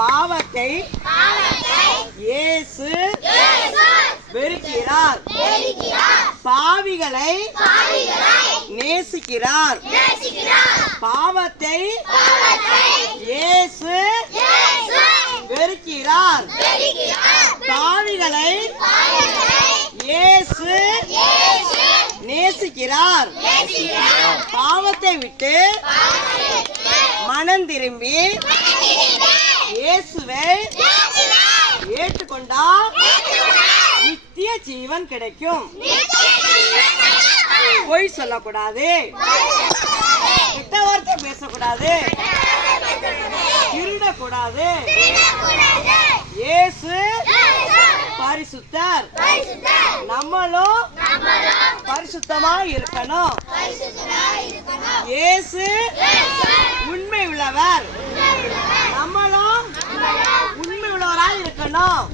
பாவத்தை இயேசு வெறுக்கிறார். பாவிகளை நேசிக்கிறார். பாவத்தை இயேசு வெறுக்கிறார். பாவிகளை இயேசு நேசிக்கிறார். பாவத்தை விட்டு மனம் திரும்பி இயேசுவை ஏற்றுக்கொண்டால் நித்திய ஜீவன் கிடைக்கும். பொய் சொல்லக்கூடாது, கெட்ட வார்த்தை பேசக்கூடாது, திருடக்கூடாது. இயேசு பரிசுத்தர், நம்மளும் பரிசுத்தமா இருக்கணும். இயேசு உண்மை உள்ளவர், நம்மளும் உண்மை உள்ளவராய் இருக்கணும்.